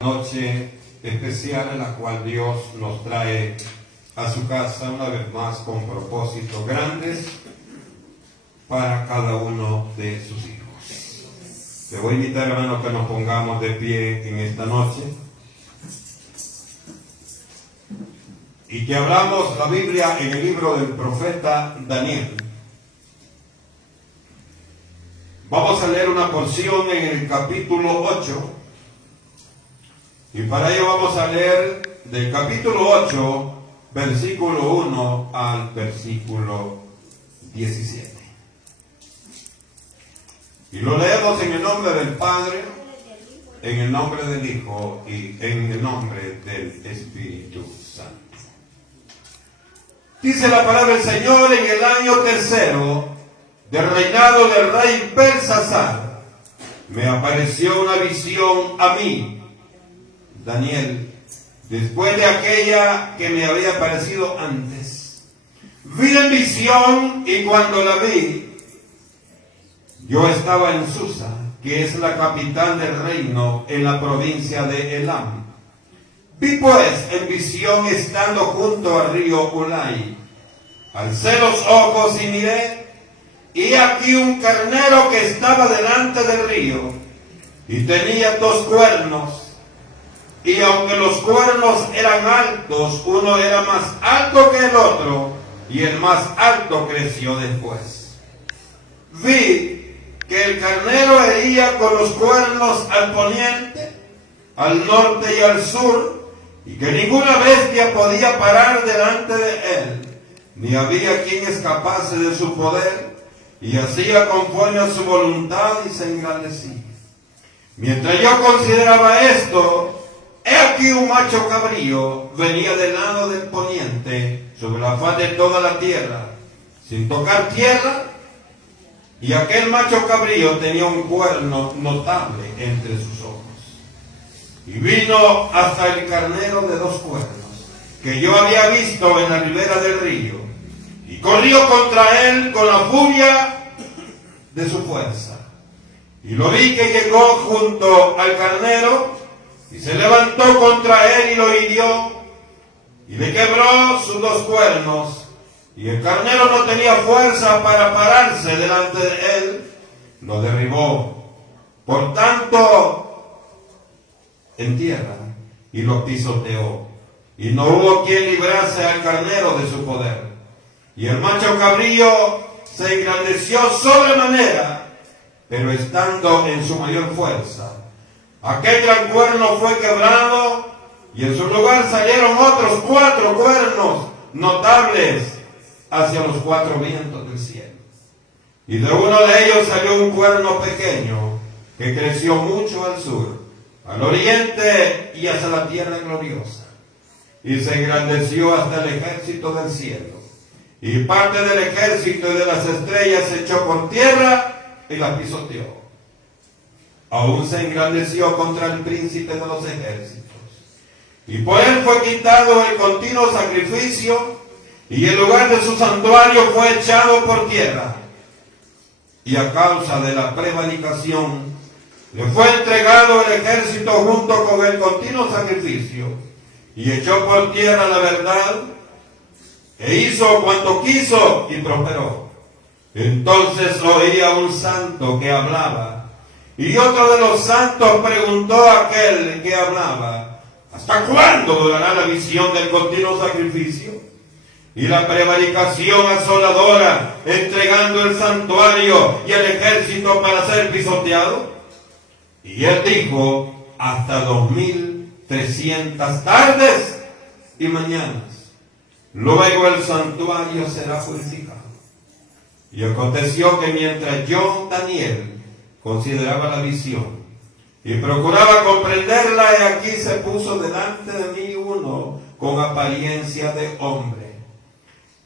Noche especial en la cual Dios nos trae a su casa una vez más con propósitos grandes para cada uno de sus hijos. Te voy a invitar, hermano, que nos pongamos de pie en esta noche y que abramos la Biblia en el libro del profeta Daniel. Vamos a leer una porción en el capítulo 8. Y para ello vamos a leer del capítulo 8, versículo 1 al versículo 17. Y lo leemos en el nombre del Padre, en el nombre del Hijo y en el nombre del Espíritu Santo. Dice la palabra del Señor: en el año tercero del reinado del rey Belsasar, me apareció una visión a mí, Daniel, después de aquella que me había aparecido antes. Vi en visión, y cuando la vi, yo estaba en Susa, que es la capital del reino, en la provincia de Elam. Vi pues en visión, estando junto al río Ulai. Alcé los ojos y miré, y aquí un carnero que estaba delante del río, y tenía 2 cuernos. Y aunque los cuernos eran altos, uno era más alto que el otro, y el más alto creció después. Vi que el carnero hería con los cuernos al poniente, al norte y al sur, y que ninguna bestia podía parar delante de él, ni había quien escapase de su poder, y hacía conforme a su voluntad y se engrandecía. Mientras yo consideraba esto, he aquí un macho cabrío venía del lado del poniente, sobre la faz de toda la tierra, sin tocar tierra, y aquel macho cabrío tenía un cuerno notable entre sus ojos. Y vino hasta el carnero de 2 cuernos, que yo había visto en la ribera del río, y corrió contra él con la furia de su fuerza. Y lo vi que llegó junto al carnero, y se levantó contra él y lo hirió, y le quebró sus 2 cuernos, y el carnero no tenía fuerza para pararse delante de él, lo derribó, por tanto, en tierra, y lo pisoteó, y no hubo quien librase al carnero de su poder. Y el macho cabrío se engrandeció sobremanera, pero estando en su mayor fuerza, aquel gran cuerno fue quebrado, y en su lugar salieron otros 4 cuernos notables hacia los 4 vientos del cielo. Y de uno de ellos salió un cuerno pequeño, que creció mucho al sur, al oriente y hacia la tierra gloriosa, y se engrandeció hasta el ejército del cielo. Y parte del ejército y de las estrellas se echó por tierra y la pisoteó. Aún se engrandeció contra el príncipe de los ejércitos. Y por él fue quitado el continuo sacrificio, y el lugar de su santuario fue echado por tierra. Y a causa de la prevaricación, le fue entregado el ejército junto con el continuo sacrificio, y echó por tierra la verdad, e hizo cuanto quiso y prosperó. Entonces oía un santo que hablaba, y otro de los santos preguntó a aquel que hablaba: ¿hasta cuándo durará la visión del continuo sacrificio y la prevaricación asoladora, entregando el santuario y el ejército para ser pisoteado? Y él dijo: hasta 2300 tardes y mañanas. Luego el santuario será purificado. Y aconteció que mientras yo, Daniel, consideraba la visión y procuraba comprenderla, y aquí se puso delante de mí uno con apariencia de hombre.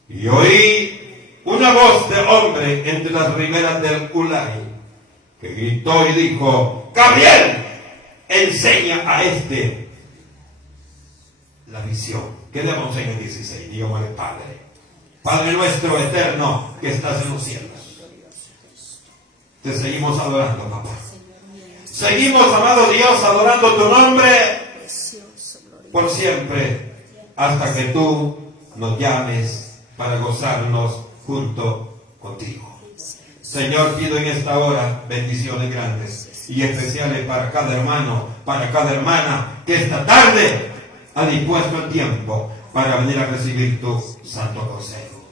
Y oí una voz de hombre entre las riberas del Ulai, que gritó y dijo: Gabriel, enseña a este la visión. Quedemos en el 16, digamos al Padre. Padre nuestro eterno que estás en los cielos, te seguimos adorando, papá. Seguimos, amado Dios, adorando tu nombre, por siempre, hasta que tú nos llames para gozarnos junto contigo. Señor, pido en esta hora bendiciones grandes y especiales para cada hermano, para cada hermana que esta tarde ha dispuesto el tiempo para venir a recibir tu santo consejo.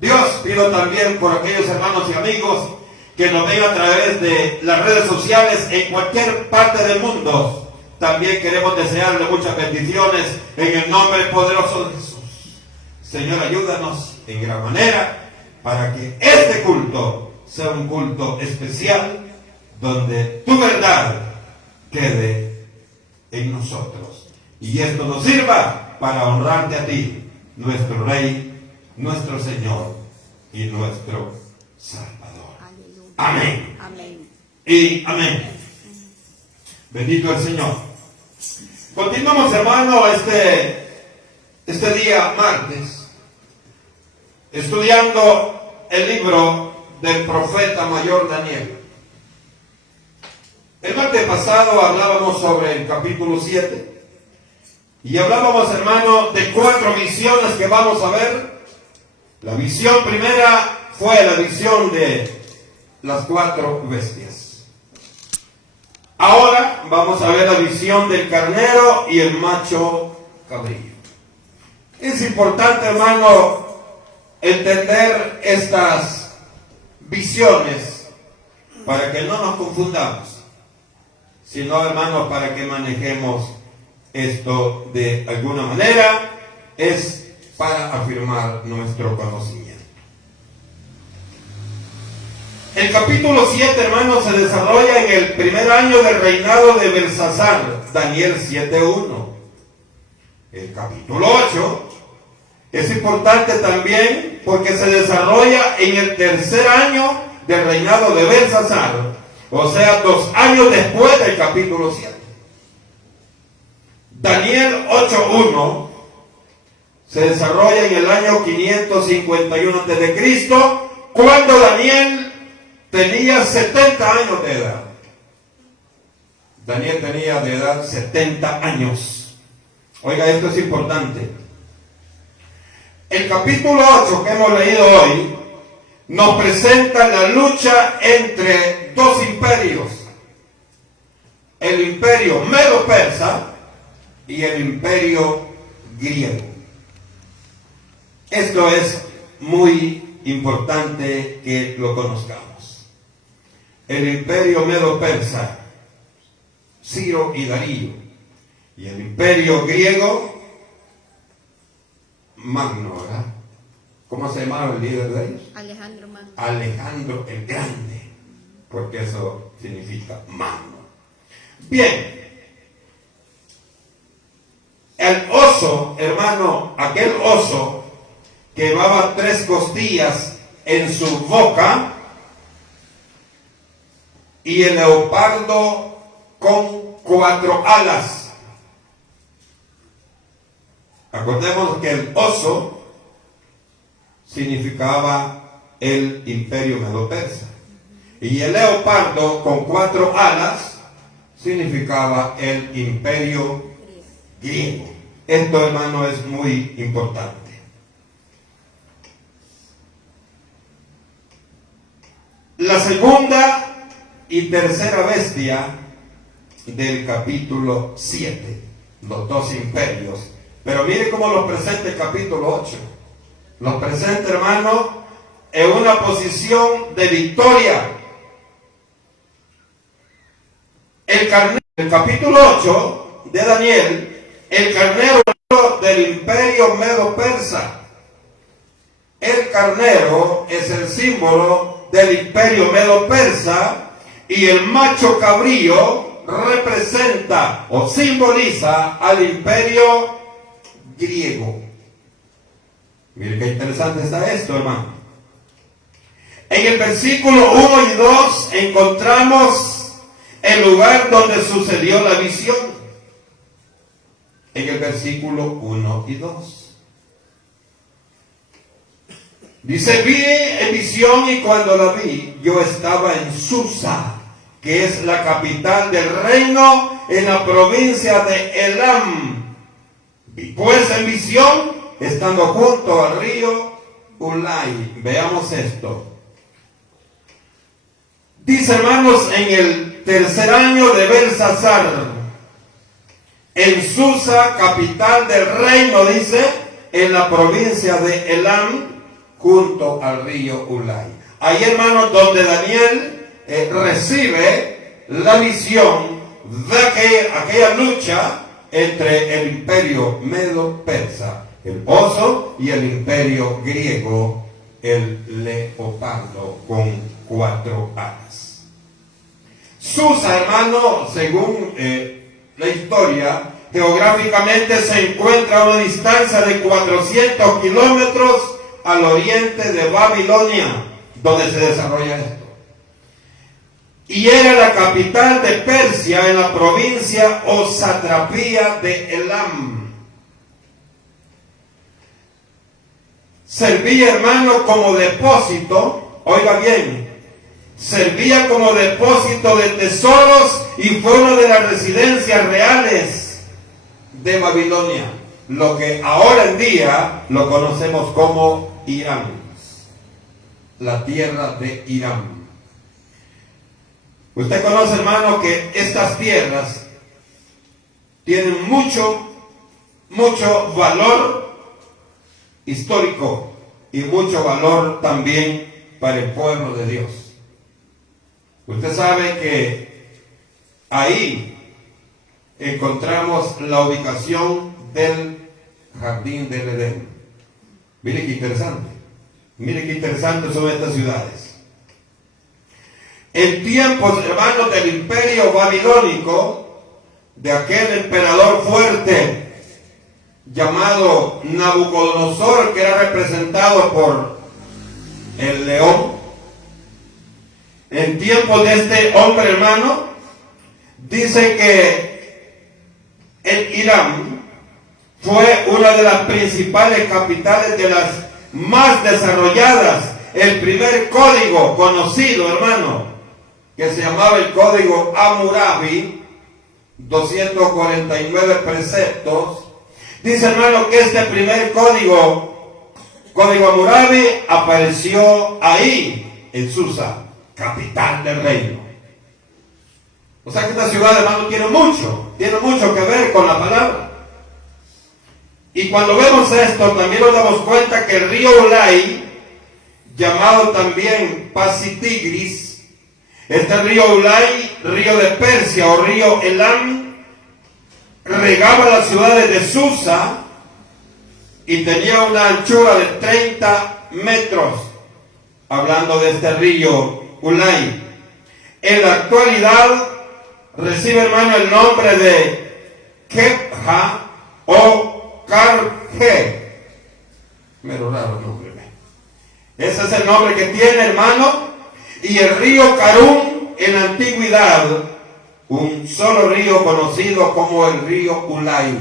Dios, pido también por aquellos hermanos y amigos que nos ven a través de las redes sociales en cualquier parte del mundo. También queremos desearle muchas bendiciones en el nombre poderoso de Jesús. Señor, ayúdanos en gran manera para que este culto sea un culto especial donde tu verdad quede en nosotros. Y esto nos sirva para honrarte a ti, nuestro Rey, nuestro Señor y nuestro Salvador. Amén. Amén. Y amén. Bendito el Señor. Continuamos, hermano, este día martes, estudiando el libro del profeta mayor Daniel. El martes pasado hablábamos sobre el capítulo 7 y hablábamos, hermano, de 4 visiones que vamos a ver. La visión primera fue la visión de las 4 bestias. Ahora vamos a ver la visión del carnero y el macho cabrío. Es importante, hermano, entender estas visiones para que no nos confundamos, sino, hermano, para que manejemos esto de alguna manera, es para afirmar nuestro conocimiento. El capítulo 7, hermano, se desarrolla en el primer año del reinado de Belsasar, Daniel 7:1. El capítulo 8 es importante también porque se desarrolla en el tercer año del reinado de Belsasar, o sea, 2 años después del capítulo 7. Daniel 8:1 se desarrolla en el año 551 a.C., cuando Daniel tenía 70 años de edad. Daniel tenía de edad 70 años. Oiga, esto es importante. El capítulo 8 que hemos leído hoy nos presenta la lucha entre 2 imperios: el imperio medo-persa y el imperio griego. Esto es muy importante que lo conozcamos. El imperio medo-persa, Ciro y Darío, y el imperio griego, Magno, ¿verdad? ¿Cómo se llamaba el líder de ellos? Alejandro Magno. Alejandro el Grande, porque eso significa Magno. Bien, el oso, hermano, aquel oso que llevaba 3 costillas en su boca, y el leopardo con 4 alas. Acordemos que el oso significaba el imperio medo-persa y el leopardo con 4 alas significaba el imperio griego. Esto, hermano, es muy importante. La segunda y tercera bestia del capítulo 7, los 2 imperios. Pero mire cómo los presenta el capítulo 8. Los presenta, hermano, en una posición de victoria. El capítulo 8 de Daniel, el carnero del imperio medo-persa. El carnero es el símbolo del imperio medo-persa, y el macho cabrío representa o simboliza al imperio griego. Mire qué interesante está esto, hermano. En el versículo 1 y 2 encontramos el lugar donde sucedió la visión. En el versículo 1 y 2. Dice: vi en visión, y cuando la vi, yo estaba en Susa, que es la capital del reino, en la provincia de Elam. Vi pues en visión, estando junto al río Ulai. Veamos esto. Dice, hermanos, en el tercer año de Belsasar, en Susa, capital del reino, dice, en la provincia de Elam, junto al río Ulai. Ahí, hermanos, donde Daniel recibe la visión de aquella lucha entre el imperio medo-persa, el oso, y el imperio griego, el leopardo con 4 alas. Susa, hermano, según la historia, geográficamente se encuentra a una distancia de 400 kilómetros al oriente de Babilonia, donde se desarrolla esto. Y era la capital de Persia en la provincia o satrapía de Elam. Servía, hermano, como depósito, oiga bien, servía como depósito de tesoros y fue una de las residencias reales de Babilonia, lo que ahora en día lo conocemos como Irán, la tierra de Irán. Usted conoce, hermano, que estas tierras tienen mucho valor histórico y mucho valor también para el pueblo de Dios. Usted sabe que ahí encontramos la ubicación del jardín del Edén. Mire qué interesante son estas ciudades. En tiempos, hermanos, del imperio babilónico, de aquel emperador fuerte llamado Nabucodonosor, que era representado por el león, en tiempos de este hombre, hermano, dice que el Irán fue una de las principales capitales, de las más desarrolladas. El primer código conocido, hermano, que se llamaba el código Hammurabi, 249 preceptos. Dice, hermano, que este primer código Hammurabi, apareció ahí, en Susa, capital del reino. O sea que esta ciudad, hermano, tiene mucho que ver con la palabra. Y cuando vemos esto, también nos damos cuenta que el río Ulai, llamado también Pasitigris, este río Ulai, río de Persia o río Elam, regaba las ciudades de Susa y tenía una anchura de 30 metros, hablando de este río Ulai. En la actualidad recibe, hermano, el nombre de Kebha o Karje. Mero raro el nombre. Ese es el nombre que tiene, hermano. Y el río Karun, en la antigüedad, un solo río conocido como el río Ulai.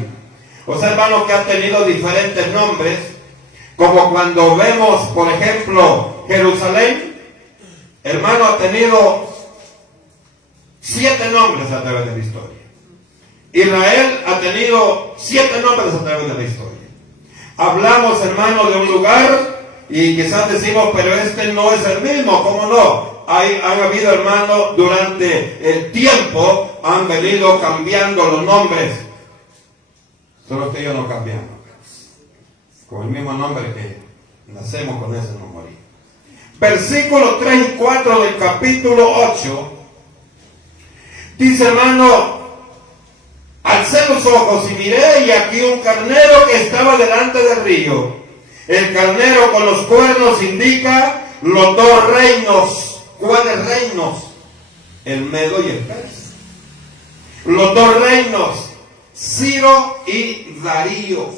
O sea, hermano, que ha tenido diferentes nombres, como cuando vemos, por ejemplo, Jerusalén, hermano, ha tenido 7 nombres a través de la historia. Israel ha tenido 7 nombres a través de la historia. Hablamos, hermano, de un lugar y quizás decimos, pero este no es el mismo. ¿Cómo no? Han habido, hermano, durante el tiempo, han venido cambiando los nombres. Solo que ellos no cambiamos. Con el mismo nombre que nacemos, con ese nos morimos. Versículos 3 y 4 del capítulo 8. Dice, hermano, alcé los ojos y miré, y aquí un carnero que estaba delante del río. El carnero con los cuernos indica los 2 reinos. ¿Cuáles reinos? El Medo y el Persa. Los 2 reinos, Ciro y Darío.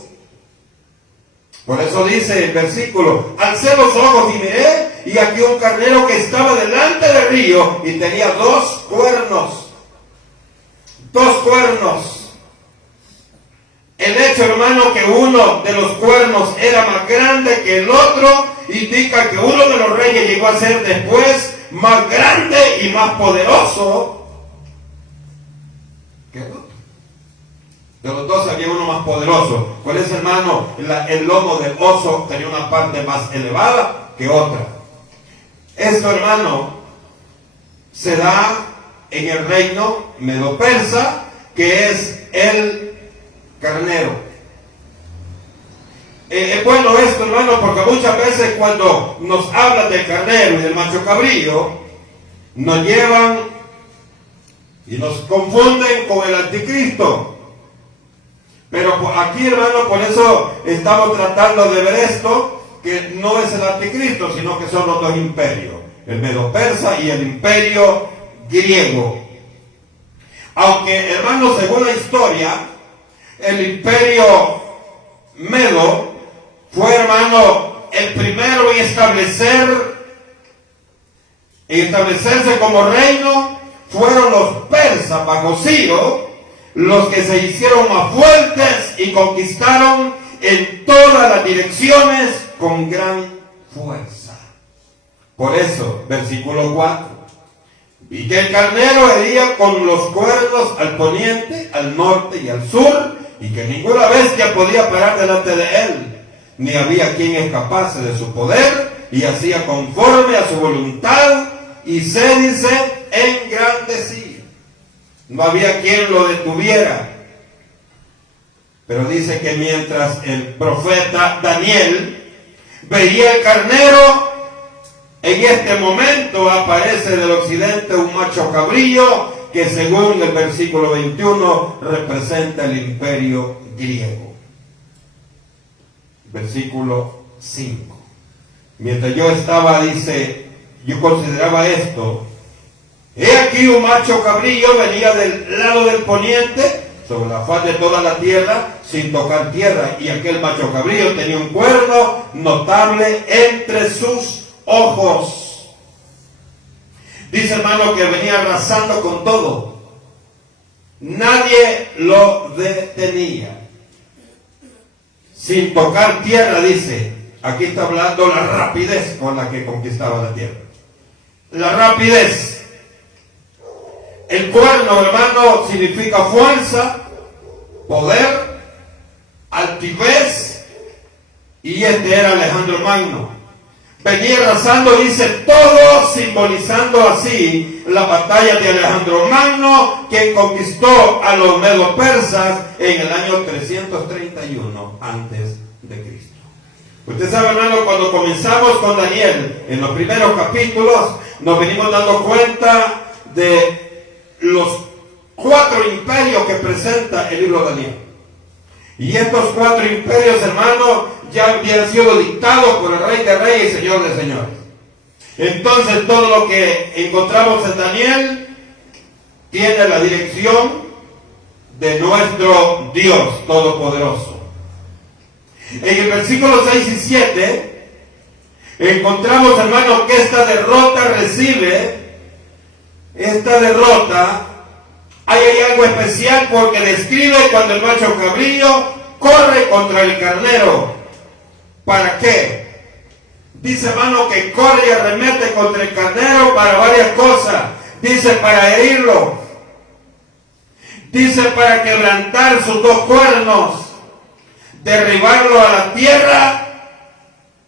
Por eso dice el versículo, alcé los ojos y miré, y aquí un carnero que estaba delante del río y tenía 2 cuernos. 2 cuernos. El hecho, hermano, que uno de los cuernos era más grande que el otro, indica que uno de los reyes llegó a ser después más grande y más poderoso que el otro. De los dos había uno más poderoso. Por eso, hermano, el lomo del oso tenía una parte más elevada que otra. Esto, hermano, se da en el reino medo-persa, que es el carnero. Es bueno esto, hermano, porque muchas veces cuando nos hablan del carnero y del macho cabrío, nos llevan y nos confunden con el anticristo. Pero aquí, hermano, por eso estamos tratando de ver esto, que no es el anticristo, sino que son los dos imperios, el medo-persa y el imperio griego. Aunque, hermano, según la historia, el imperio medo fue, hermano, el primero en establecerse como reino. Fueron los persas bajo Ciro los que se hicieron más fuertes y conquistaron en todas las direcciones con gran fuerza. Por eso, versículo 4. Y que el carnero hería con los cuernos al poniente, al norte y al sur, y que ninguna bestia podía parar delante de él, ni había quien escapase de su poder, y hacía conforme a su voluntad, y se dice, engrandecía. No había quien lo detuviera. Pero dice que mientras el profeta Daniel veía el carnero, en este momento aparece del occidente un macho cabrío que, según el versículo 21, representa el imperio griego. Versículo 5. Mientras yo estaba, dice, yo consideraba esto, he aquí un macho cabrío venía del lado del poniente, sobre la faz de toda la tierra, sin tocar tierra, y aquel macho cabrío tenía un cuerno notable entre sus ojos. Dice, hermano, que venía arrasando con todo. Nadie lo detenía. Sin tocar tierra, dice. Aquí está hablando la rapidez con la que conquistaba la tierra. La rapidez. El cuerno, hermano, significa fuerza, poder, altivez, y este era Alejandro Magno. Venía arrasando, dice, todo simbolizando así la batalla de Alejandro Magno, que conquistó a los medo-persas en el año 331 antes de Cristo. Usted sabe, hermano, cuando comenzamos con Daniel, en los primeros capítulos, nos venimos dando cuenta de los 4 imperios que presenta el libro de Daniel. Y estos 4 imperios, hermano, ya habían sido dictados por el Rey de Reyes y Señor de Señores. Entonces, todo lo que encontramos en Daniel tiene la dirección de nuestro Dios Todopoderoso. En el versículo 6 y 7 encontramos, hermano, que esta derrota, hay algo especial, porque describe cuando el macho cabrío corre contra el carnero. ¿Para qué? Dice, hermano, que corre y arremete contra el carnero para varias cosas. Dice, para herirlo. Dice, para quebrantar sus 2 cuernos, derribarlo a la tierra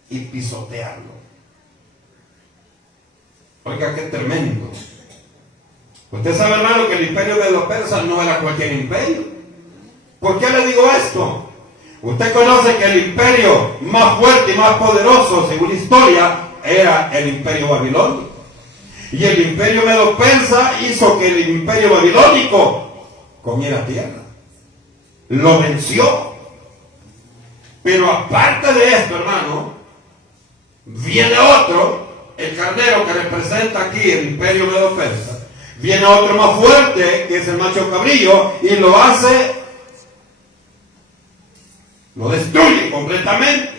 y pisotearlo. Oiga, qué tremendo. Usted sabe, hermano, que el imperio de los persas no era cualquier imperio. ¿Por qué le digo esto? Usted conoce que el imperio más fuerte y más poderoso, según historia, era el imperio babilónico. Y el imperio medo-persa hizo que el imperio babilónico comiera tierra. Lo venció. Pero aparte de esto, hermano, viene otro, el carnero que representa aquí el imperio medo-persa. Viene otro más fuerte, que es el macho cabrío, y lo destruye completamente.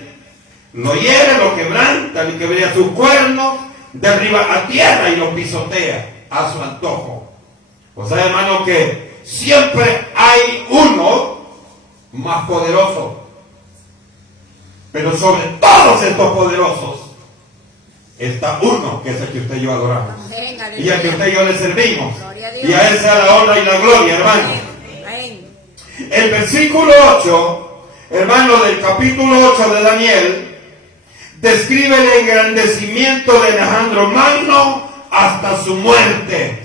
Lo hiere, lo quebranta, le quebra sus cuernos, derriba a tierra y lo pisotea a su antojo. O sea, hermano, que siempre hay uno más poderoso. Pero sobre todos estos poderosos está uno, que es el que usted y yo adoramos. Y al que usted y yo le servimos. Y a él sea la honra y la gloria, hermano. El versículo 8, hermano, del capítulo 8 de Daniel, describe el engrandecimiento de Alejandro Magno hasta su muerte.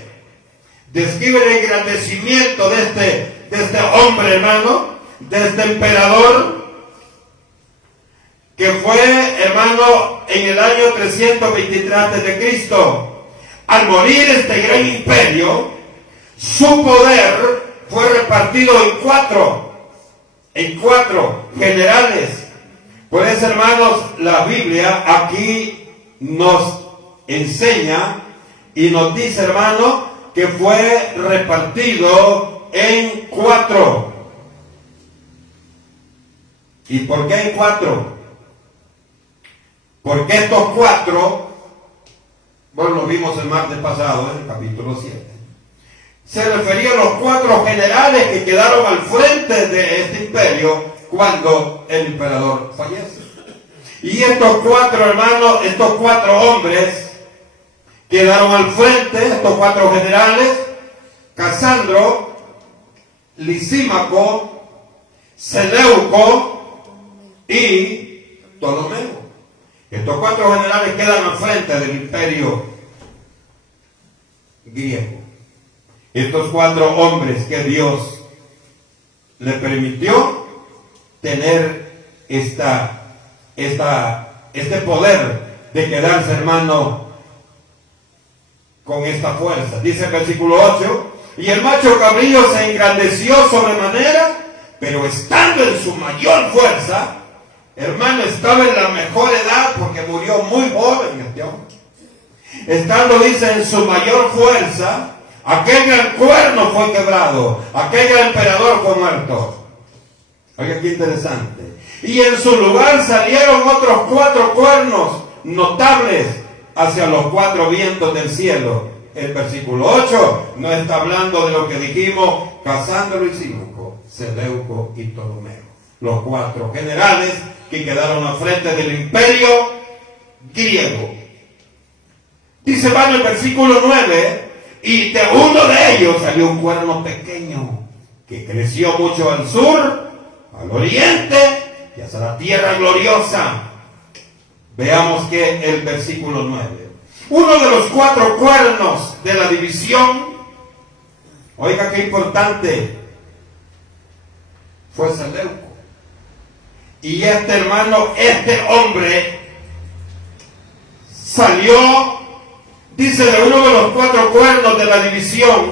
Describe el engrandecimiento de este hombre, hermano, de este emperador, que fue, hermano, en el año 323 a.C. Al morir este gran imperio, su poder fue repartido en cuatro generales. Por eso, hermanos, la Biblia aquí nos enseña y nos dice, hermano, que fue repartido en 4. ¿Y por qué en 4? Porque estos 4, bueno, lo vimos el martes pasado, en el capítulo 7, se refería a los 4 generales que quedaron al frente de este imperio cuando el emperador fallece. Y estos 4 hermanos, estos 4 hombres quedaron al frente, estos 4 generales: Casandro, Lisímaco, Seleuco y Ptolomeo. Estos 4 generales quedan al frente del imperio griego. Estos 4 hombres que Dios le permitió tener este poder de quedarse, hermano, con esta fuerza. Dice el versículo 8: y el macho cabrío se engrandeció sobremanera, pero estando en su mayor fuerza, hermano, estaba en la mejor edad, porque murió muy joven este hombre. Estando, dice, en su mayor fuerza, aquel gran cuerno fue quebrado, aquel gran emperador fue muerto. Oiga, qué interesante. Y en su lugar salieron otros 4 cuernos notables hacia los 4 vientos del cielo. El versículo 8 no está hablando de lo que dijimos: Casandro, Lisímaco, Seleuco y Ptolomeo, los 4 generales que quedaron al frente del imperio griego. Dice, hermano, el versículo 9: y de uno de ellos salió un cuerno pequeño que creció mucho al sur, al oriente y hacia la tierra gloriosa. Veamos que el versículo 9. Uno de los 4 cuernos de la división, oiga qué importante, fue Seleuco. Y este hermano, este hombre, salió, dice, de uno de los 4 cuernos de la división,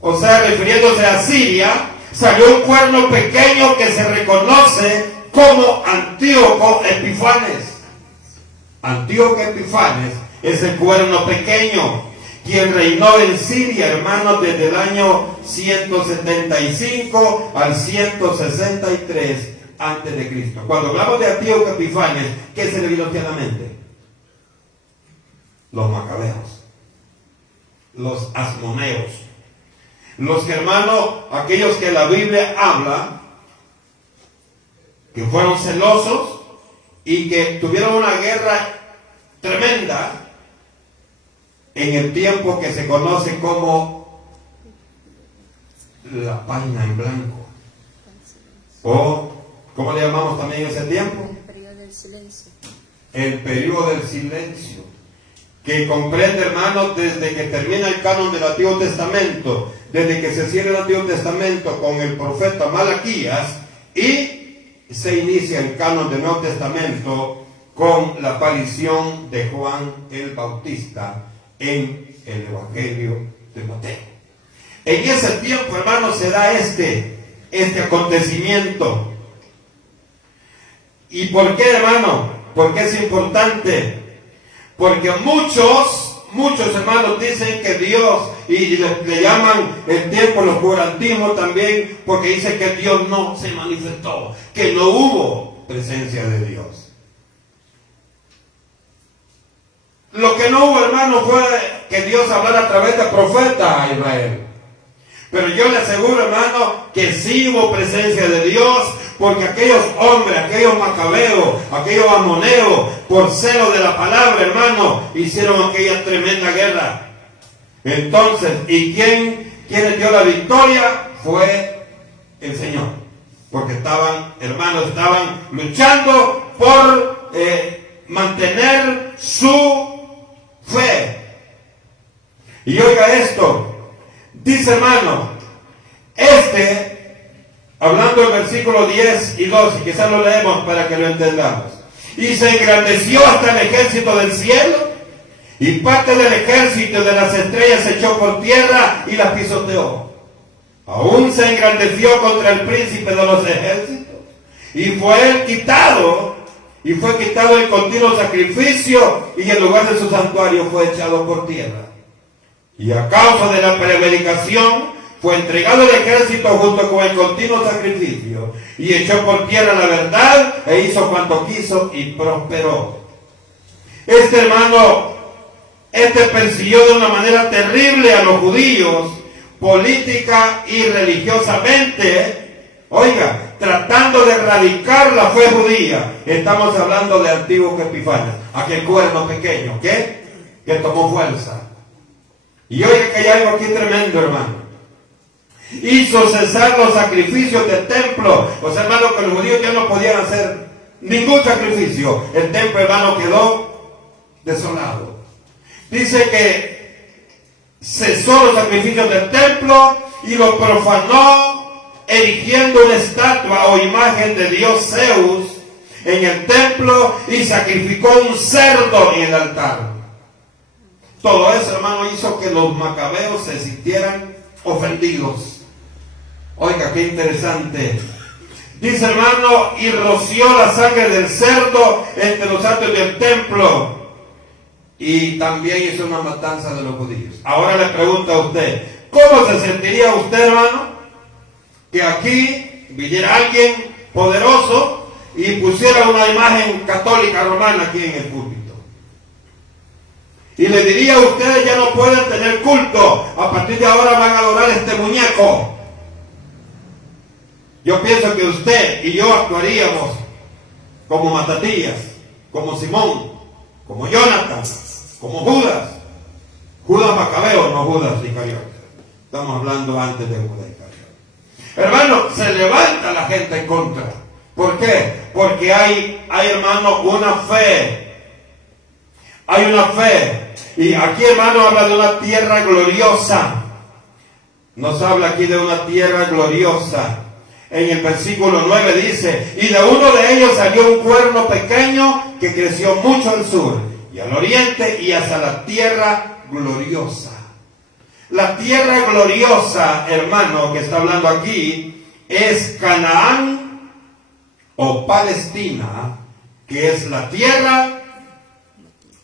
o sea, refiriéndose a Siria, salió un cuerno pequeño que se reconoce como Antíoco Epifanes. Antíoco Epifanes es el cuerno pequeño, quien reinó en Siria, hermanos, desde el año 175 al 163 antes de Cristo. Cuando hablamos de Antíoco Epifanes, ¿qué se le vino a la mente? Los macabeos, los asmoneos, los que, hermanos, aquellos que la Biblia habla que fueron celosos y que tuvieron una guerra tremenda en el tiempo que se conoce como la página en blanco, o ¿cómo le llamamos también ese tiempo? El periodo del silencio. El periodo del silencio, que comprende, hermanos, desde que termina el canon del Antiguo Testamento, desde que se cierra el Antiguo Testamento con el profeta Malaquías, y se inicia el canon del Nuevo Testamento con la aparición de Juan el Bautista en el Evangelio de Mateo. En ese tiempo, hermanos, se da este acontecimiento. ¿Y por qué, hermano? Porque es importante. Porque muchos hermanos dicen que Dios, y le llaman el tiempo, el oscurantismo también, porque dicen que Dios no se manifestó, que no hubo presencia de Dios. Lo que no hubo, hermano, fue que Dios hablara a través de profetas a Israel. Pero yo le aseguro, hermano, que sí hubo presencia de Dios, porque aquellos hombres, aquellos macabeos, aquellos amoneos, por celo de la palabra, hermano, hicieron aquella tremenda guerra. Entonces, ¿y quién dio la victoria? Fue el Señor. Porque estaban luchando por mantener su fe. Y oiga esto, dice hermano, hablando del versículo 10 y 12, quizás lo leemos para que lo entendamos. Y se engrandeció hasta el ejército del cielo, y parte del ejército de las estrellas se echó por tierra y las pisoteó. Aún se engrandeció contra el príncipe de los ejércitos, y fue quitado el continuo sacrificio, y el lugar de su santuario fue echado por tierra. Y a causa de la prevaricación fue entregado el ejército junto con el continuo sacrificio, y echó por tierra la verdad, e hizo cuanto quiso, y prosperó. Hermano, persiguió de una manera terrible a los judíos, política y religiosamente, oiga, tratando de erradicar la fe judía. Estamos hablando de Antíoco Epifanes, aquel cuerno pequeño, que tomó fuerza. Y oiga que hay algo aquí tremendo, hermano. Hizo cesar los sacrificios del templo. O sea, hermano, que los judíos ya no podían hacer ningún sacrificio. El templo, hermano, quedó desolado. Dice que cesó los sacrificios del templo y lo profanó, erigiendo una estatua o imagen de Dios Zeus en el templo, y sacrificó un cerdo en el altar. Todo eso, hermano, hizo que los macabeos se sintieran ofendidos. Oiga, qué interesante. Dice, hermano, y roció la sangre del cerdo entre los atrios del templo, y también hizo una matanza de los judíos. Ahora le pregunto a usted, ¿cómo se sentiría usted, hermano, que aquí viniera alguien poderoso y pusiera una imagen católica romana aquí en el púlpito? Y le diría a ustedes, ya no pueden tener culto, a partir de ahora van a adorar este muñeco. Yo pienso que usted y yo actuaríamos como Matatías, como Simón, como Jonathan, como Judas. Judas Macabeo, no Judas Iscariote. Estamos hablando antes de Judas Iscariote. Hermano, se levanta la gente en contra. ¿Por qué? Porque hay hermano, una fe. Hay una fe. Y aquí, hermano, habla de una tierra gloriosa. Nos habla aquí de una tierra gloriosa. En el versículo 9 dice, y de uno de ellos salió un cuerno pequeño que creció mucho al sur y al oriente y hasta la tierra gloriosa. La tierra gloriosa, hermano, que está hablando aquí, es Canaán o Palestina, que es la tierra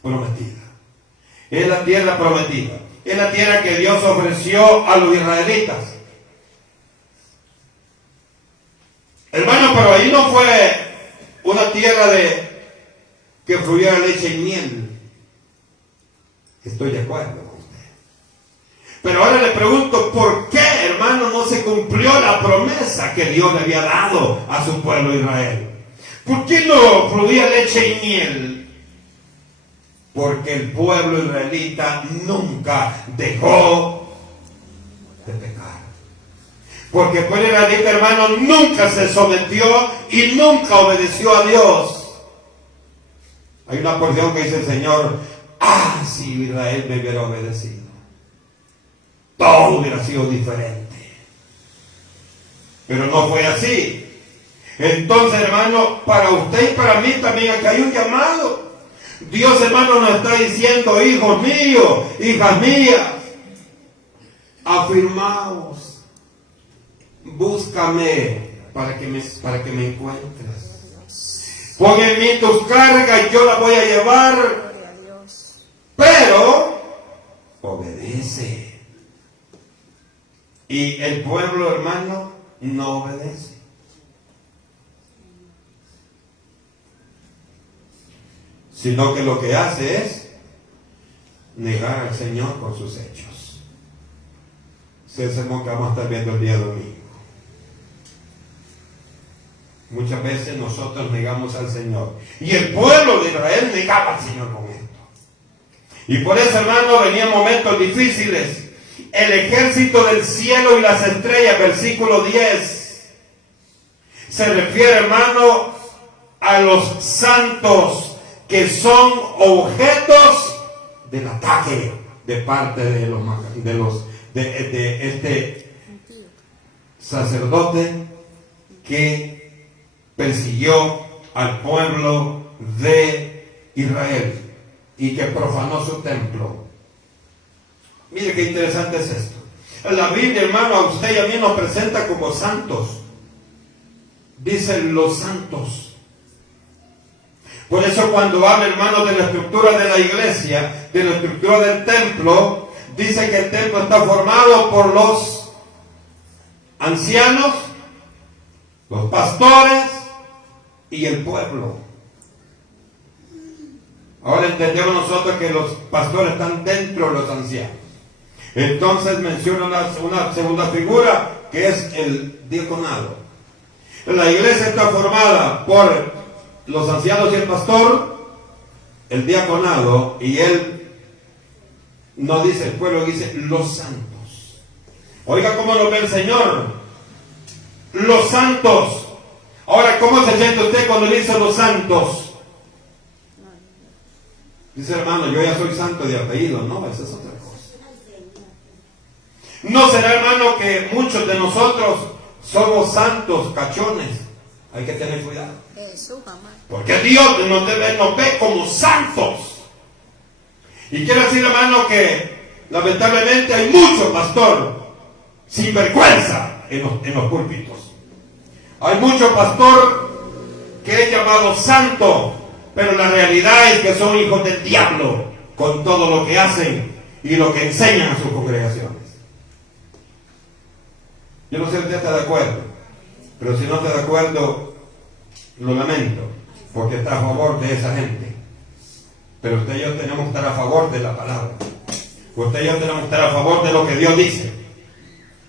prometida. Es la tierra prometida. Es la tierra que Dios ofreció a los israelitas. Hermano, pero ahí no fue una tierra que fluyera leche y miel. Estoy de acuerdo con usted. Pero ahora le pregunto, ¿por qué, hermano, no se cumplió la promesa que Dios le había dado a su pueblo Israel? ¿Por qué no fluía leche y miel? Porque el pueblo israelita nunca dejó de pecar. Porque el pueblo israelita, hermano, nunca se sometió y nunca obedeció a Dios. Hay una porción que dice el Señor, si Israel me hubiera obedecido, todo hubiera sido diferente. Pero no fue así. Entonces, hermano, para usted y para mí también aquí hay un llamado. Dios, hermano, nos está diciendo, hijos míos, hijas mías, afirmaos. Búscame para que me encuentres. Pon en mí tus cargas y yo las voy a llevar. Pero obedece. Y el pueblo, hermano, no obedece. Sino que lo que hace es negar al Señor con sus hechos. Ese es el sermón que vamos a estar viendo el día domingo. Muchas veces nosotros negamos al Señor. Y el pueblo de Israel negaba al Señor con esto. Y por eso, hermano, venían momentos difíciles. El ejército del cielo y las estrellas, versículo 10. se refiere, hermano, a los santos que son objetos del ataque de parte de este sacerdote que persiguió al pueblo de Israel y que profanó su templo. Mire qué interesante es esto. La Biblia, hermano, a usted y a mí nos presenta como santos. Dicen los santos. Por eso cuando habla, hermano, de la estructura de la iglesia, de la estructura del templo, dice que el templo está formado por los ancianos, los pastores y el pueblo. Ahora entendemos nosotros que los pastores están dentro de los ancianos. Entonces menciona una segunda figura que es el diaconado. La iglesia está formada por los ancianos y el pastor, el diaconado, y él no dice el pueblo, dice los santos. Oiga cómo lo ve el Señor. Los santos. Ahora, ¿cómo se siente usted cuando dice los santos? Dice, hermano, yo ya soy santo de apellido. No, esa es otra cosa. ¿No será, hermano, que muchos de nosotros somos santos cachones? Hay que tener cuidado. Porque Dios nos ve como santos. Y quiero decir, hermano, que lamentablemente hay mucho pastor sin vergüenza en los púlpitos. Hay mucho pastor que es llamado santo, pero la realidad es que son hijos del diablo con todo lo que hacen y lo que enseñan a sus congregaciones. Yo no sé si usted está de acuerdo, pero si no está de acuerdo, lo lamento, porque está a favor de esa gente. Pero usted y yo tenemos que estar a favor de la palabra. Usted y yo tenemos que estar a favor de lo que Dios dice.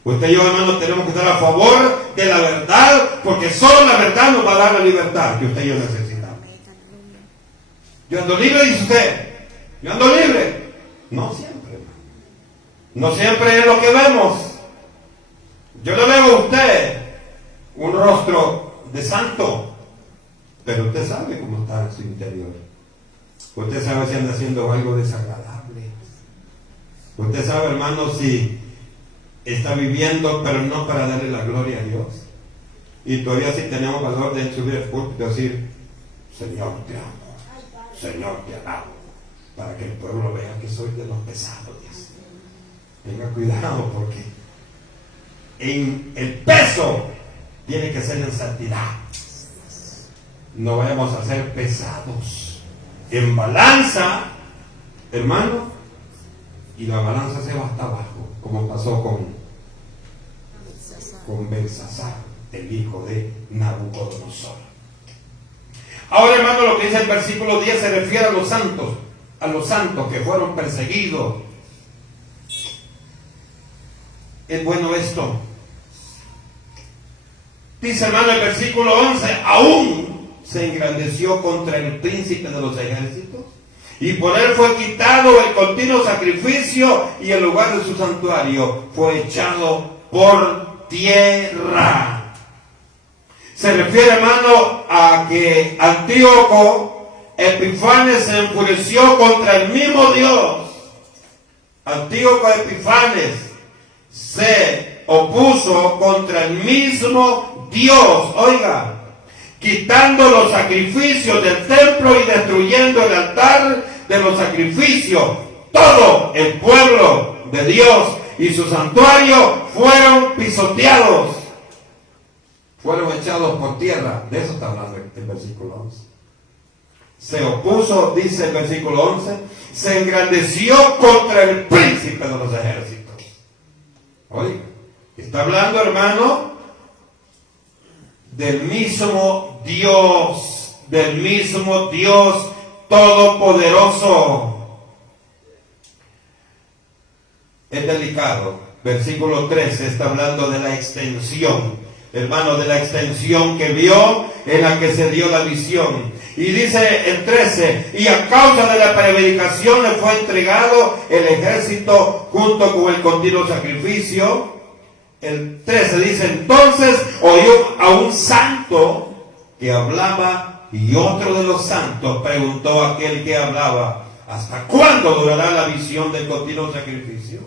Usted y yo, hermano, tenemos que estar a favor de la verdad, porque solo la verdad nos va a dar la libertad que usted y yo necesitamos. Yo ando libre, dice usted. Yo ando libre. No siempre, hermano. No siempre es lo que vemos. Yo le veo a usted un rostro de santo, pero usted sabe cómo está en su interior. Usted sabe si anda haciendo algo desagradable. Usted sabe, hermano, si está viviendo, pero no para darle la gloria a Dios. Y todavía si tenemos valor de subir al púlpito y decir, Señor, te amo. Señor, te alabo. Para que el pueblo vea que soy de los pesados. Tenga cuidado, porque en el peso tiene que ser en santidad. No vayamos a ser pesados. En balanza, hermano, y la balanza se va hasta abajo, como pasó con Belsasar, el hijo de Nabucodonosor. Ahora, hermano, lo que dice el versículo 10 se refiere a los santos que fueron perseguidos. Es bueno esto. Dice, hermano, el versículo 11, aún se engrandeció contra el príncipe de los ejércitos, y por él fue quitado el continuo sacrificio, y el lugar de su santuario fue echado por tierra. Se refiere, hermano, a que Antíoco Epifanes se enfureció contra el mismo Dios. Antíoco Epifanes se opuso contra el mismo Dios, oiga, quitando los sacrificios del templo y destruyendo el altar de los sacrificios. Todo el pueblo de Dios y su santuario fueron pisoteados, fueron echados por tierra. De eso está hablando el versículo 11. Se opuso, dice el versículo 11, se engrandeció contra el príncipe de los ejércitos. Oiga, está hablando, hermano, del mismo Dios todopoderoso. Es delicado. Versículo 13 está hablando de la extensión, hermano, de la extensión que vio, en la que se dio la visión. Y dice el 13, y a causa de la prevaricación le fue entregado el ejército junto con el continuo sacrificio. El 13 dice, entonces oyó a un santo que hablaba, y otro de los santos preguntó a aquel que hablaba, ¿hasta cuándo durará la visión del continuo sacrificio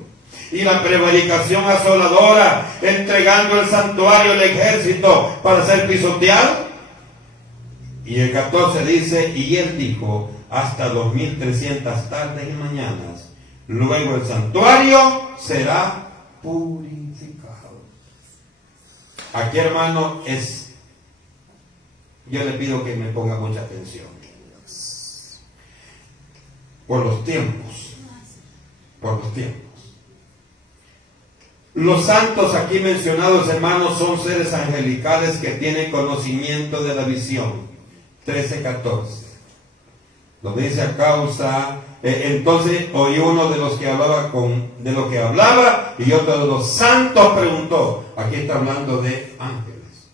y la prevaricación asoladora, entregando el santuario al ejército para ser pisoteado? Y el 14 dice, y él dijo, hasta 2300 tardes y mañanas, luego el santuario será purificado. Aquí, hermano, yo le pido que me ponga mucha atención. Por los tiempos. Los santos aquí mencionados, hermanos, son seres angelicales que tienen conocimiento de la visión. 13:14. Lo dice a causa. Entonces oyó uno de los que hablaba de lo que hablaba, y otro de los santos preguntó. Aquí está hablando de ángeles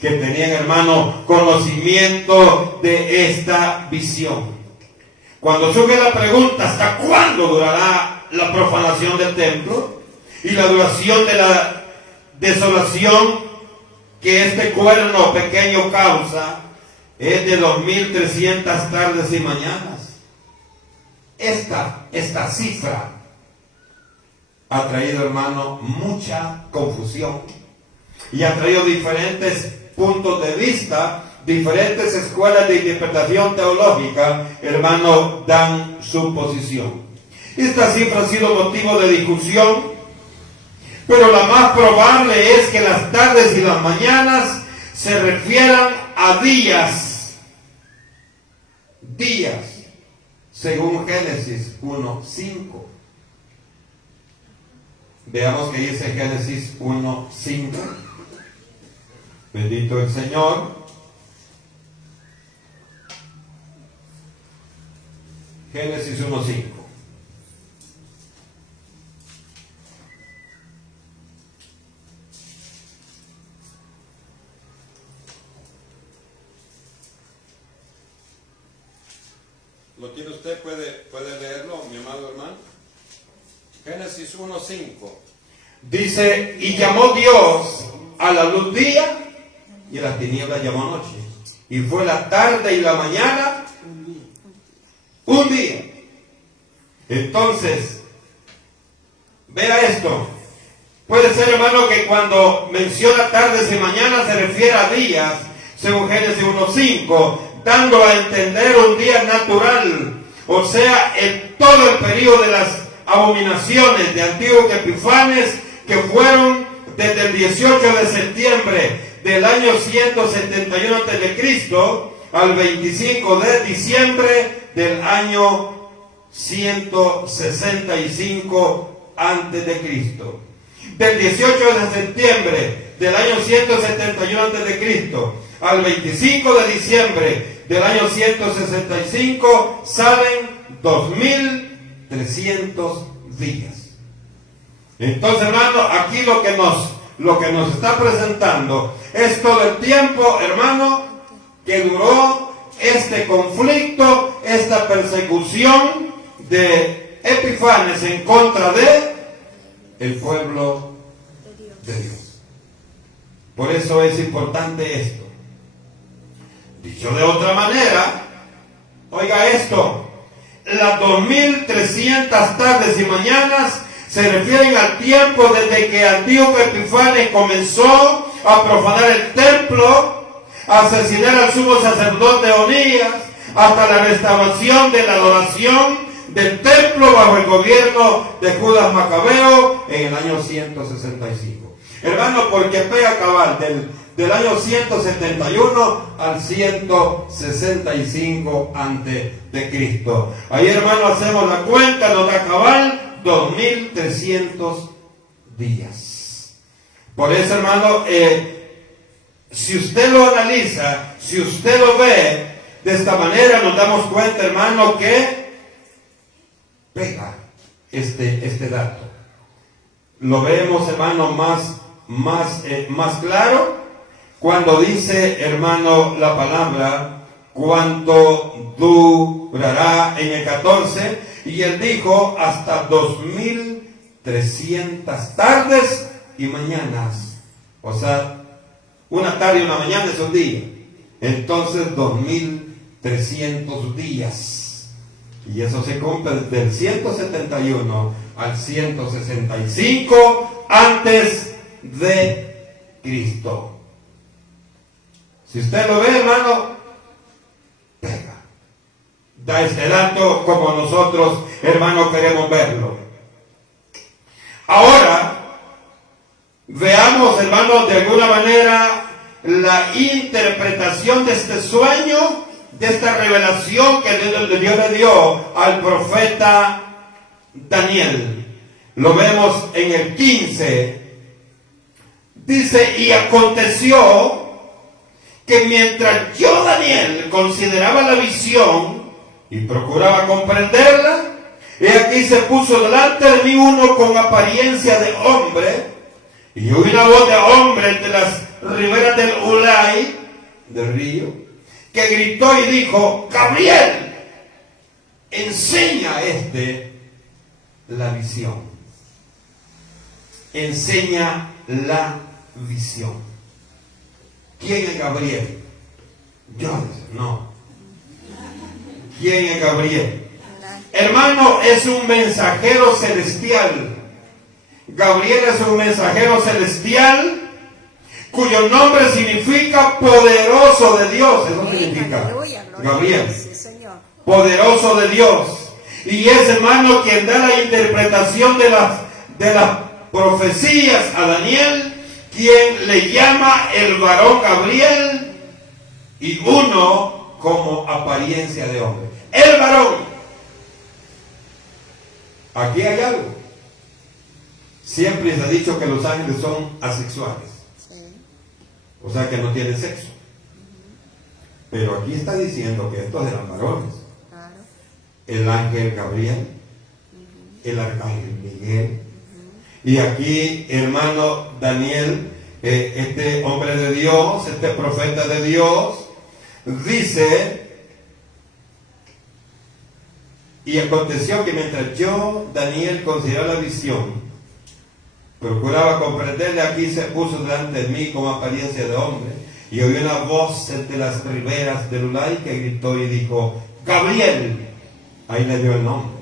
que tenían, hermano, conocimiento de esta visión. Cuando surge la pregunta, ¿hasta cuándo durará la profanación del templo y la duración de la desolación que este cuerno pequeño causa? Es de 2300 tardes y mañanas. Esta cifra ha traído, hermano, mucha confusión y ha traído diferentes puntos de vista. Diferentes escuelas de interpretación teológica, hermano, dan su posición. Esta cifra ha sido motivo de discusión, pero la más probable es que las tardes y las mañanas se refieran a días, según Génesis 1:5. Veamos qué dice Génesis 1:5. Bendito el Señor. Génesis 1:5. ¿Lo tiene usted? ¿Puede leerlo, mi amado hermano? Génesis 1:5. Dice, y llamó Dios a la luz día, y a las tinieblas llamó noche. Y fue la tarde y la mañana un día. Entonces, vea esto. Puede ser, hermano, que cuando menciona tardes y mañanas se refiere a días, según Génesis 1:5, dando a entender un día natural, o sea, en todo el periodo de las abominaciones de Antíoco Epifanes, que fueron desde el 18 de septiembre del año 171 a.C. al 25 de diciembre del año 165 a.C. Del 18 de septiembre del año 171 a.C. al 25 de diciembre del año 165 salen 2300 días. Entonces, hermano, aquí lo que nos está presentando es todo el tiempo, hermano, que duró este conflicto, esta persecución de Epifanes en contra de el pueblo de Dios. Por eso es importante esto. Dicho de otra manera, oiga esto, las 2300 tardes y mañanas se refieren al tiempo desde que Antíoco Epifanes comenzó a profanar el templo, a asesinar al sumo sacerdote Onías, hasta la restauración de la adoración del templo bajo el gobierno de Judas Macabeo en el año 165. Hermano, porque pega cabal del año 171 al 165 antes de Cristo. Ahí, hermano, hacemos la cuenta, nos da cabal 2300 días. Por eso, hermano, si usted lo analiza, si usted lo ve de esta manera, nos damos cuenta, hermano, que pega este dato. Lo vemos, hermano, más claro cuando dice, hermano, la palabra cuánto durará en el 14, y él dijo hasta 2300 tardes y mañanas. O sea, una tarde y una mañana es un día. Entonces 2300 días. Y eso se cumple del 171 al 165 antes de Cristo. Si usted lo ve, hermano, pega. Da este dato como nosotros, hermano, queremos verlo. Ahora, veamos, hermano, de alguna manera la interpretación de este sueño, de esta revelación que Dios le dio al profeta Daniel. Lo vemos en el 15. Dice, y aconteció que mientras yo, Daniel, consideraba la visión y procuraba comprenderla, he aquí se puso delante de mí uno con apariencia de hombre, y oí una voz de hombre de las riberas del Ulai, del río, que gritó y dijo, Gabriel, enseña la visión. Enseña la visión. ¿Quién es Gabriel? Yo no. ¿Quién es Gabriel? Hermano, es un mensajero celestial. Gabriel es un mensajero celestial cuyo nombre significa poderoso de Dios. Eso significa Gabriel, poderoso de Dios. Y es, hermano, quien da la interpretación de las profecías a Daniel, quien le llama el varón Gabriel, y uno como apariencia de hombre. El varón. Aquí hay algo. Siempre se ha dicho que los ángeles son asexuales. O sea que no tienen sexo. Pero aquí está diciendo que estos eran varones. El ángel Gabriel, el arcángel Miguel. Y aquí, hermano Daniel, este hombre de Dios, este profeta de Dios, dice, y aconteció que mientras yo, Daniel, consideraba la visión, procuraba comprenderle, aquí se puso delante de mí como apariencia de hombre, y oí una voz de las riberas del Ulai que gritó y dijo, Gabriel, ahí le dio el nombre.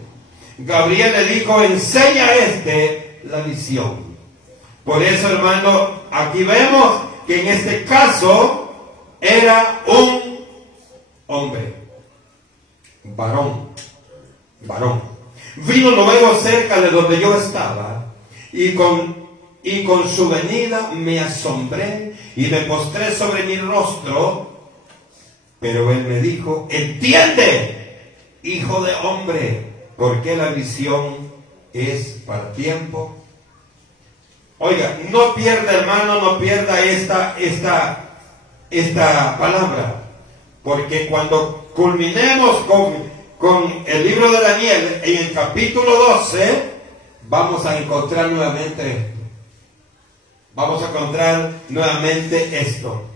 Gabriel le dijo, enseña la visión. Por eso, hermano, aquí vemos que en este caso era un hombre, varón. Vino luego cerca de donde yo estaba, y con su venida me asombré y me postré sobre mi rostro. Pero él me dijo, entiende, hijo de hombre, porque la visión es para tiempo. Oiga, no pierda, hermano, no pierda esta palabra, porque cuando culminemos con el libro de Daniel, en el capítulo 12, vamos a encontrar nuevamente esto. Vamos a encontrar nuevamente esto.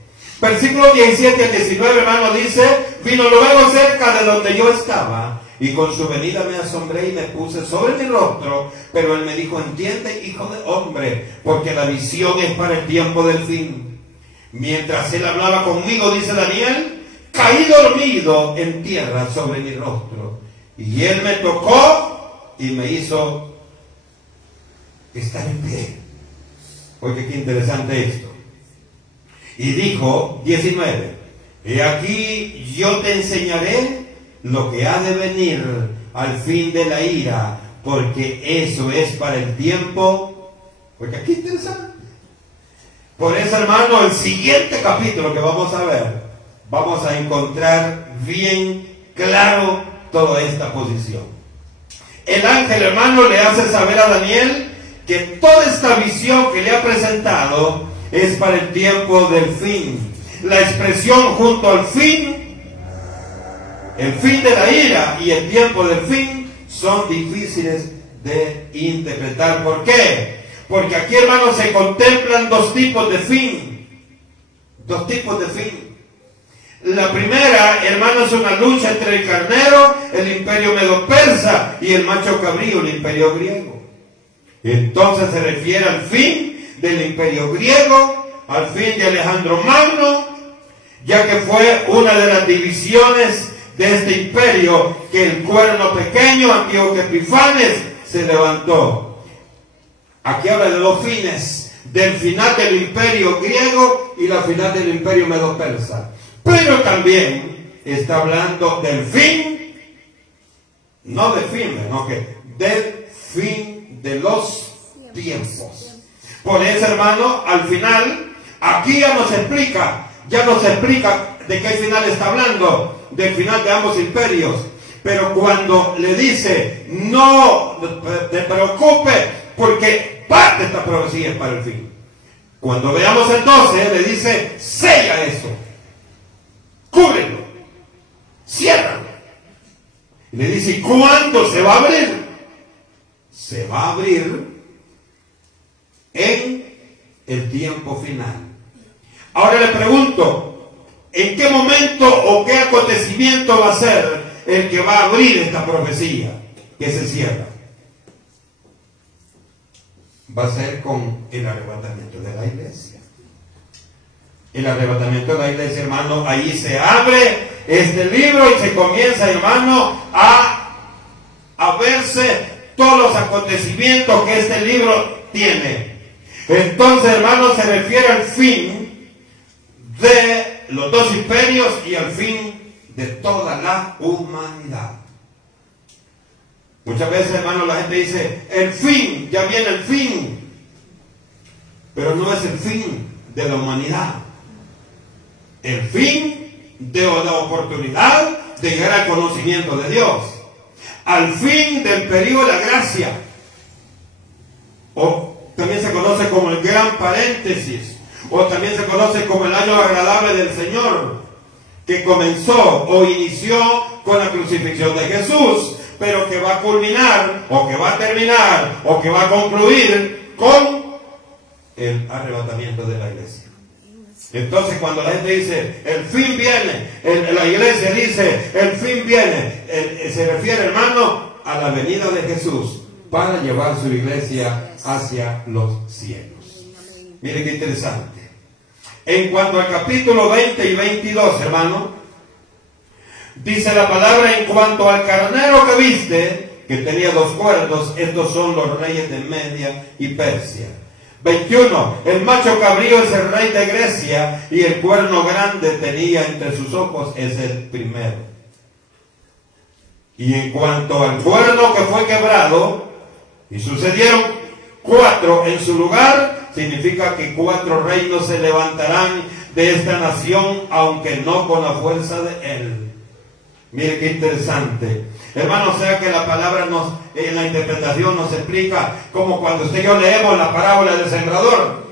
Versículo 17 al 19, hermano, dice, vino luego cerca de donde yo estaba, y con su venida me asombré y me puse sobre mi rostro, pero él me dijo, entiende, hijo de hombre, porque la visión es para el tiempo del fin. Mientras él hablaba conmigo, dice Daniel, caí dormido en tierra sobre mi rostro, y él me tocó y me hizo estar en pie. Oye, qué interesante esto. Y dijo, 19, he aquí yo te enseñaré lo que ha de venir al fin de la ira, porque eso es para el tiempo. Porque aquí interesante. Por eso, hermano, el siguiente capítulo que vamos a ver, vamos a encontrar bien claro toda esta posición. El ángel, hermano, le hace saber a Daniel que toda esta visión que le ha presentado es para el tiempo del fin. La expresión junto al fin, el fin de la ira y el tiempo del fin, son difíciles de interpretar. ¿Por qué? Porque aquí, hermanos, se contemplan dos tipos de fin. Dos tipos de fin. La primera, hermanos, es una lucha entre el carnero, el imperio medo-persa, y el macho cabrío, el imperio griego. Entonces se refiere al fin del imperio griego, al fin de Alejandro Magno, ya que fue una de las divisiones de este imperio que el cuerno pequeño, Antíoco Epifanes, se levantó. Aquí habla de dos fines: del final del imperio griego y la final del imperio medo-persa. Pero también está hablando del fin, no del fin, sino que del fin de los tiempos. Por eso, hermano, al final, aquí ya nos explica de qué final está hablando, del final de ambos imperios. Pero cuando le dice, no te preocupes, porque parte de esta profecía es para el fin. Cuando veamos entonces, le dice, sella eso, cúbrelo, ciérralo. Y le dice, ¿cuándo se va a abrir? Se va a abrir en el tiempo final. Ahora le pregunto, ¿en qué momento o qué acontecimiento va a ser el que va a abrir esta profecía que se cierra? Va a ser con el arrebatamiento de la iglesia. El arrebatamiento de la iglesia, hermano, ahí se abre este libro y se comienza, hermano, a verse todos los acontecimientos que este libro tiene. Entonces, hermano, se refiere al fin de los dos imperios y al fin de toda la humanidad. Muchas veces, hermano, la gente dice, el fin, ya viene el fin. Pero no es el fin de la humanidad. El fin de la oportunidad de llegar al conocimiento de Dios. Al fin del periodo de la gracia. O también se conoce como el gran paréntesis. O también se conoce como el año agradable del Señor. Que comenzó o inició con la crucifixión de Jesús, pero que va a culminar, o que va a terminar, o que va a concluir con el arrebatamiento de la iglesia. Entonces, cuando la gente dice, el fin viene, la iglesia dice, el fin viene, se refiere, hermano, a la venida de Jesús para llevar su iglesia hacia los cielos. Mire qué interesante. En cuanto al capítulo 20 y 22, hermano, dice la palabra, en cuanto al carnero que viste, que tenía 2 cuernos, estos son los reyes de Media y Persia. 21, el macho cabrío es el rey de Grecia, y el cuerno grande tenía entre sus ojos, es el primero. Y en cuanto al cuerno que fue quebrado, y sucedieron 4 en su lugar, significa que 4 reinos se levantarán de esta nación, aunque no con la fuerza de él. Mire qué interesante. Hermano, o sea que la palabra en la interpretación nos explica como cuando usted y yo leemos la parábola del sembrador.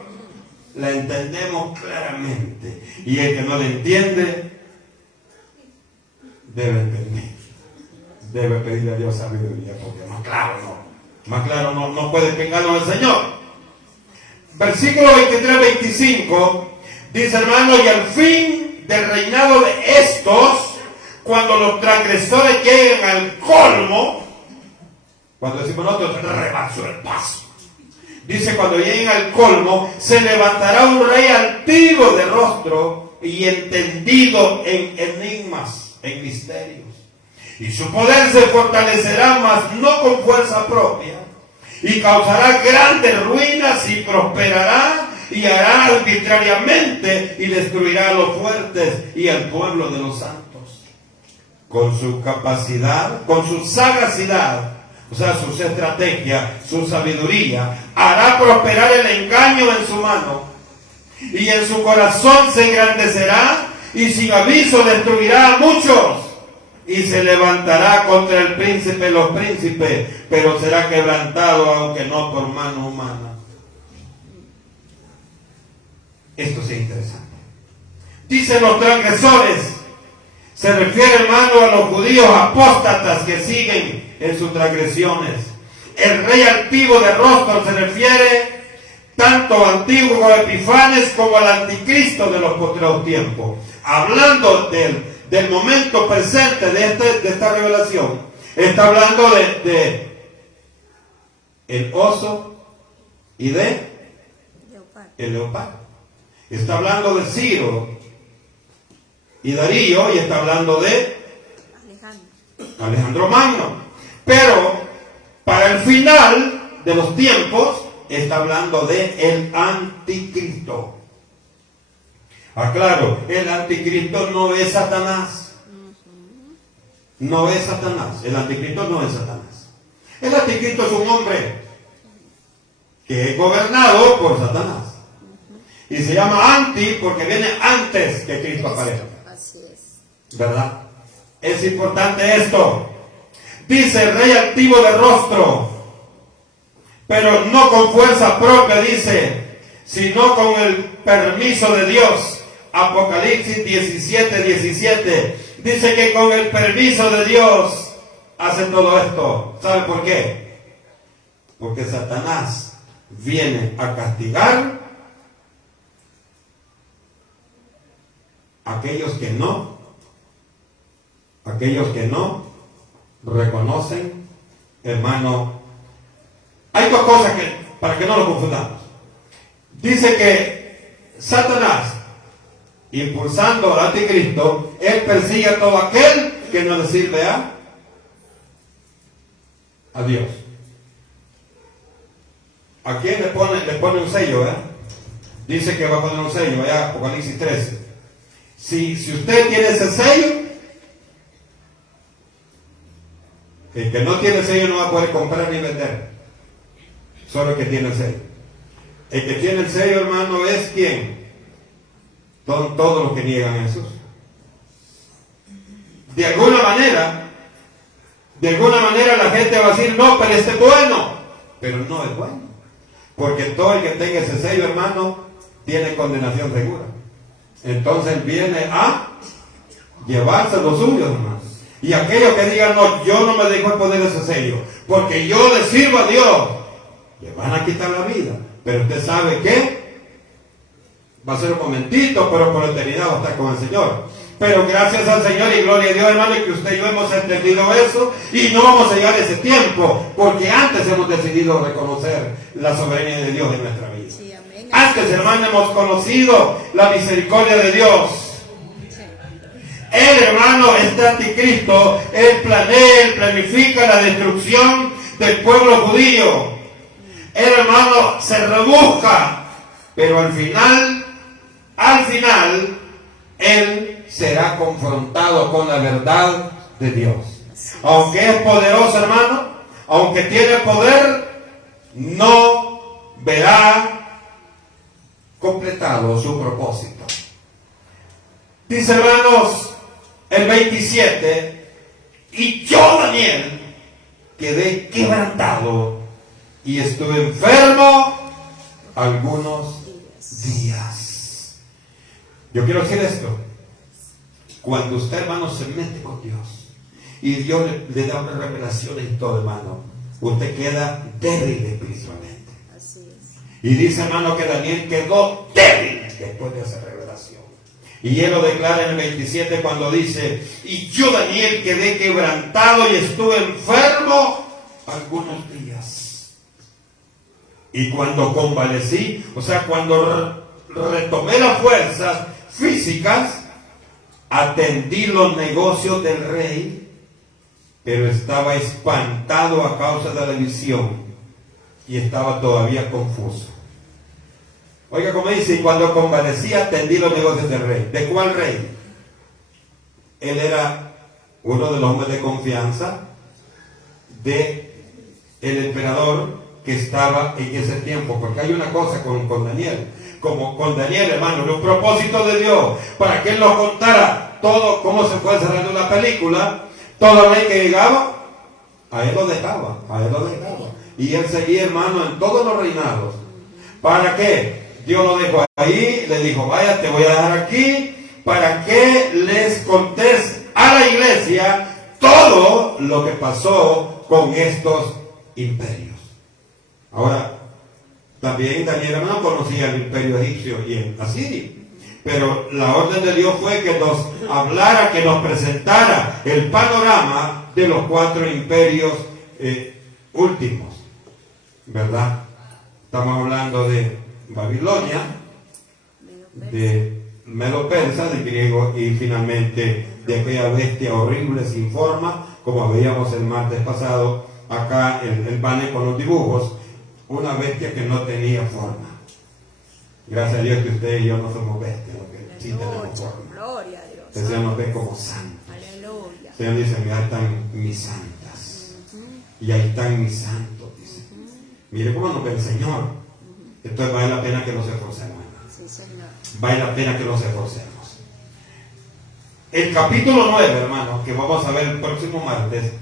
La entendemos claramente. Y el que no la entiende, debe entender. Debe pedirle a Dios sabiduría, porque más claro no puede explicarlo el Señor. Versículo 23-25 dice, hermano, y al fin del reinado de estos, cuando los transgresores lleguen al colmo, cuando decimos nosotros, rebasó el paso. Dice, cuando lleguen al colmo, se levantará un rey altivo de rostro y entendido en enigmas, en misterios. Y su poder se fortalecerá, mas no con fuerza propia. Y causará grandes ruinas y prosperará y hará arbitrariamente y destruirá a los fuertes y al pueblo de los santos. Con su capacidad, con su sagacidad, o sea, sus estrategias, su sabiduría, hará prosperar el engaño en su mano. Y en su corazón se engrandecerá y sin aviso destruirá a muchos. Y se levantará contra el príncipe de los príncipes, pero será quebrantado, aunque no por mano humana. Esto sí es interesante. Dicen los transgresores, se refiere, hermano, a los judíos apóstatas que siguen en sus transgresiones. El rey altivo de rostro se refiere tanto a Antíoco Epifanes como al anticristo de los postreros tiempos. Hablando del momento presente de esta revelación, está hablando de el oso y de el leopardo. Está hablando de Ciro y Darío, y está hablando de Alejandro Magno. Pero para el final de los tiempos está hablando de el anticristo. Aclaro, el anticristo no es Satanás. No es Satanás. El anticristo no es Satanás. El anticristo es un hombre que es gobernado por Satanás. Y se llama anti porque viene antes que Cristo aparezca. Así es. ¿Verdad? Es importante esto. Dice rey altivo de rostro, pero no con fuerza propia, dice, sino con el permiso de Dios. Apocalipsis 17:17. Dice que con el permiso de Dios hace todo esto. ¿Sabe por qué? Porque Satanás viene a castigar a aquellos que no reconocen, hermano. Hay dos cosas para que no lo confundamos. Dice que Satanás, impulsando al anticristo, él persigue a todo aquel que no le sirve a Dios. ¿A quién le pone un sello? Dice que va a poner un sello, allá Apocalipsis 13. Si usted tiene ese sello, el que no tiene sello no va a poder comprar ni vender. Solo el que tiene el sello. El que tiene el sello, hermano, es ¿quién? Son todos los que niegan a Jesús. De alguna manera la gente va a decir, no, pero este es bueno. Pero no es bueno. Porque todo el que tenga ese sello, hermano, tiene condenación segura. Entonces viene a llevarse los suyos, hermano. Y aquellos que digan, no, yo no me dejo poner ese sello, porque yo le sirvo a Dios, le van a quitar la vida. Pero usted sabe que va a ser un momentito, pero por la eternidad va a estar con el Señor. Pero gracias al Señor y gloria a Dios, hermano, que usted y yo hemos entendido eso, y no vamos a llegar a ese tiempo, porque antes hemos decidido reconocer la soberanía de Dios en nuestra vida. Sí, amén. Antes, hermano, hemos conocido la misericordia de Dios. El hermano, este anticristo, él planea, él planifica la destrucción del pueblo judío. El hermano se rebusca, pero al final, él será confrontado con la verdad de Dios. Aunque es poderoso, hermano, aunque tiene poder, no verá completado su propósito. Dice, hermanos, el 27, y yo, Daniel, quedé quebrantado y estuve enfermo algunos días. Yo quiero decir esto. Cuando usted, hermano, se mete con Dios y Dios le da unas revelaciones y todo, hermano, usted queda débil espiritualmente. Así es. Y dice, hermano, que Daniel quedó débil después de esa revelación. Y él lo declara en el 27 cuando dice, y yo, Daniel, quedé quebrantado y estuve enfermo algunos días. Y cuando convalecí, o sea, cuando retomé las fuerzas físicas, atendí los negocios del rey, pero estaba espantado a causa de la visión y estaba todavía confuso. Oiga, como dice, y cuando convalecí atendí los negocios del rey. ¿De cuál rey? Él era uno de los hombres de confianza de el emperador que estaba en ese tiempo. Porque hay una cosa con Daniel, como con Daniel, hermano, un propósito de Dios, para que él nos contara todo, cómo se fue cerrando una película. Todo rey que llegaba, a él lo dejaba. Y él seguía, hermano, en todos los reinados. ¿Para qué? Dios lo dejó ahí, le dijo, vaya, te voy a dejar aquí para que les contés a la iglesia todo lo que pasó con estos imperios. Ahora, también Daniel, hermano, conocía el imperio egipcio y el asirio. Pero la orden de Dios fue que nos hablara, que nos presentara el panorama de los 4 imperios últimos. ¿Verdad? Estamos hablando de Babilonia, Medo-Persa. de Medo-Persa, de griego, y finalmente de aquella bestia horrible sin forma, como veíamos el martes pasado, acá el panel con los dibujos, una bestia que no tenía forma. Gracias a Dios que usted y yo no somos bestias, lo que sí tenemos Aleluya. forma. Gloria a Dios. El Señor nos ve como santos. Aleluya. El Señor dice, mira, están mis santas. Y ahí están mis santos, dice. Mire cómo nos ve el Señor. Entonces vale la pena que nos esforcemos, hermano. Sí, Señor. Vale la pena que nos esforcemos. El capítulo 9, hermano, que vamos a ver el próximo martes,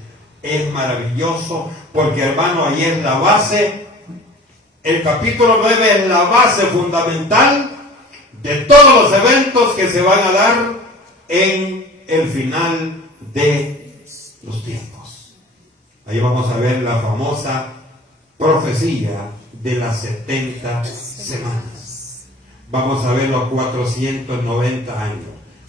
es maravilloso porque, hermano, ahí es la base. El capítulo 9 es la base fundamental de todos los eventos que se van a dar en el final de los tiempos. Ahí vamos a ver la famosa profecía de las 70 semanas. Vamos a ver los 490 años.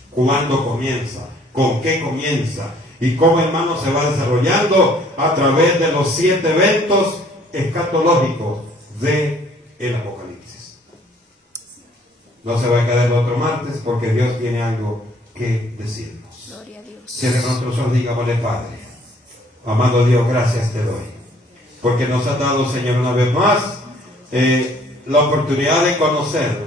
¿Cuándo comienza? ¿Con qué comienza? Y cómo, hermano, se va desarrollando a través de los 7 eventos escatológicos del Apocalipsis. No se va a quedar el otro martes porque Dios tiene algo que decirnos. Gloria a Dios. Cierre nuestros ojos, digámosle, Padre, amado Dios, gracias te doy, porque nos ha dado, Señor, una vez más la oportunidad de conocer